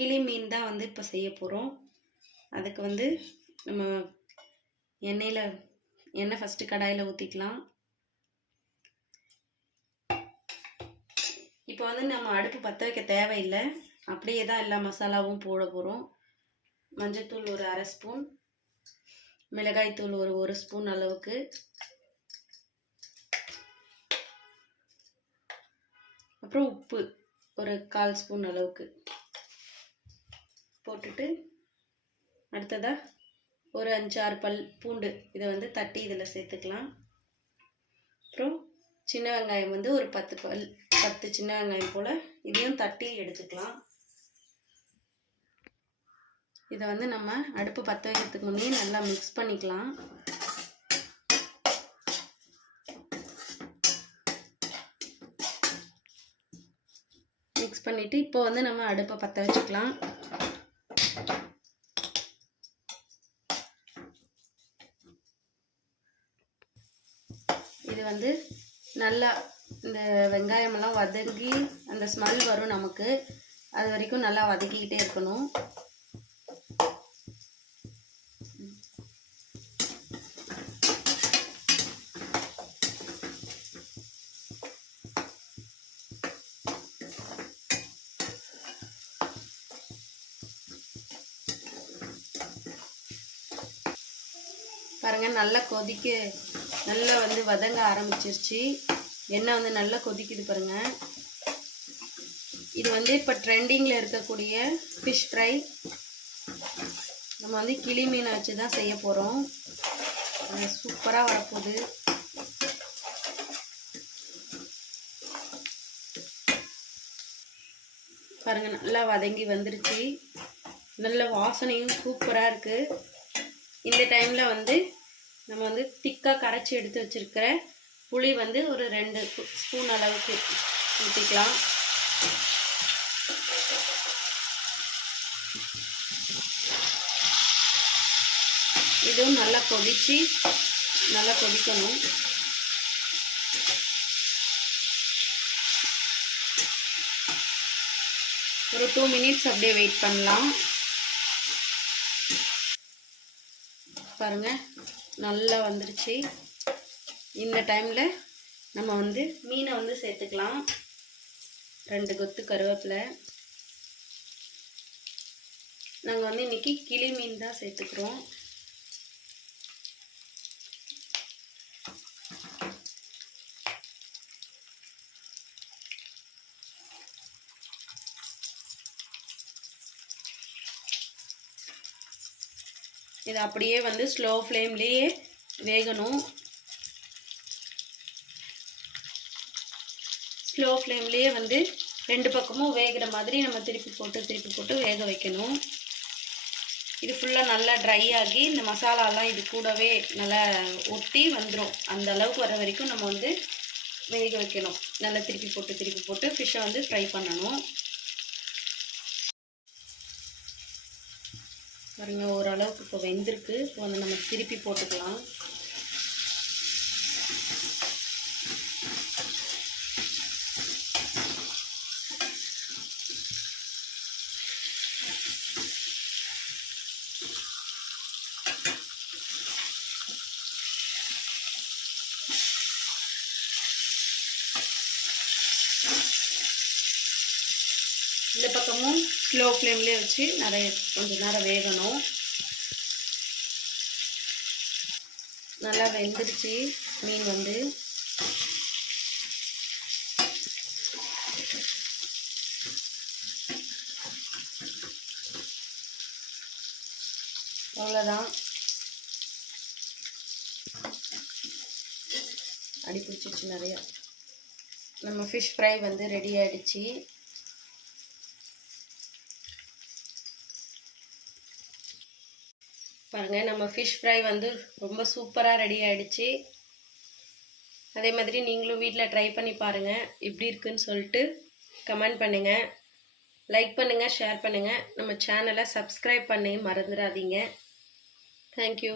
கிளி மீன் தான் வந்து இப்போ செய்ய போகிறோம். அதுக்கு வந்து நம்ம எண்ணெய் ஃபஸ்ட்டு கடாயில் ஊற்றிக்கலாம். இப்போ வந்து நம்ம அடுப்பு பற்ற வைக்க தேவையில்லை, அப்படியே தான் எல்லா மசாலாவும் போட போகிறோம். மஞ்சள்தூள் ஒரு 1/2 ஸ்பூன், மிளகாய்த்தூள் ஒரு 1 ஸ்பூன் அளவுக்கு, அப்புறம் உப்பு ஒரு 1/4 ஸ்பூன் அளவுக்கு போட்டுட்டு, அடுத்ததாக ஒரு 5-6 பல் பூண்டு இதை வந்து தட்டி இதில் சேர்த்துக்கலாம். அப்புறம் சின்ன வெங்காயம் வந்து ஒரு 10 சின்ன வெங்காயம் போல் இதையும் தட்டி எடுத்துக்கலாம். இதை வந்து நம்ம அடுப்பு பற்ற வைக்கிறதுக்கு முன்னே நல்லா மிக்ஸ் பண்ணிக்கலாம். மிக்ஸ் பண்ணிவிட்டு இப்போ வந்து நம்ம அடுப்பை பற்ற வச்சுக்கலாம். இது வந்து நல்லா இந்த வெங்காயமெல்லாம் வதங்கி அந்த ஸ்மெல் வரும் நமக்கு, அது வரைக்கும் நல்லா வதக்கிக்கிட்டே இருக்கணும். பாருங்கள், நல்லா நல்லா வந்து வதங்க ஆரம்பிச்சிருச்சு. எண்ணெய் வந்து நல்லா கொதிக்குது பாருங்கள். இது வந்து இப்போ ட்ரெண்டிங்கில் இருக்கக்கூடிய ஃபிஷ் ஃப்ரை. நம்ம வந்து கிளி மீனை வச்சு தான் செய்ய போகிறோம். சூப்பராக வரப்போகுது. பாருங்கள், நல்லா வதங்கி வந்துருச்சு. நல்ல வாசனையும் சூப்பராக இருக்குது. இந்த டைமில் வந்து நம்ம வந்து திக்காக கரைச்சி எடுத்து வச்சுருக்கிற புளி வந்து ஒரு 2 ஸ்பூன் அளவுக்கு ஊற்றிக்கலாம். இதுவும் நல்லா கொதிக்கணும். ஒரு 2 மினிட்ஸ் அப்படியே வெயிட் பண்ணலாம். பாருங்கள், நல்லா வந்துருச்சு. இந்த டைமில் நம்ம வந்து மீனை வந்து சேர்த்துக்கலாம். 2 கொத்து கருவேப்பிலை. நாங்கள் வந்து இன்றைக்கி கிளி மீன் தான் சேர்த்துக்கிறோம். இது அப்படியே வந்து ஸ்லோ ஃப்ளேம்லேயே வேகணும். ஸ்லோ ஃப்ளேம்லேயே வந்து 2 பக்கமும் வேகிற மாதிரி நம்ம திருப்பி போட்டு வேக வைக்கணும். இது ஃபுல்லாக நல்லா ட்ரை ஆகி இந்த மசாலாலாம் இது கூடவே நல்லா ஒட்டி வந்துடும். அந்த அளவுக்கு வர வரைக்கும் நம்ம வந்து வேக வைக்கணும். நல்லா திருப்பி போட்டு ஃபிஷ்ஷை வந்து ஃப்ரை பண்ணணும். பாருங்க, ஓரளவுக்கு இப்போ வெந்திருக்கு. இப்போ வந்து நம்ம திருப்பி போட்டுக்கலாம். இந்த பக்கமும் ஸ்லோ ஃப்ளேம்லேயே வச்சு கொஞ்சம் நேரம் வேகணும். நல்லா வெந்துடுச்சு மீன் வந்து. அவ்வளோதான், அடி பிடிச்சிச்சு நிறையா. நம்ம ஃபிஷ் ஃப்ரை வந்து ரெடி ஆகிடுச்சு. பாருங்கள், நம்ம ஃபிஷ் ஃப்ரை வந்து ரொம்ப சூப்பராக ரெடி ஆகிடுச்சு. அதே மாதிரி நீங்களும் வீட்டில் ட்ரை பண்ணி பாருங்கள். எப்படி இருக்குன்னு சொல்லிட்டு கமெண்ட் பண்ணுங்கள், லைக் பண்ணுங்கள், ஷேர் பண்ணுங்கள். நம்ம சேனலை சப்ஸ்கிரைப் பண்ணி மறந்துடாதீங்க. தேங்க்யூ.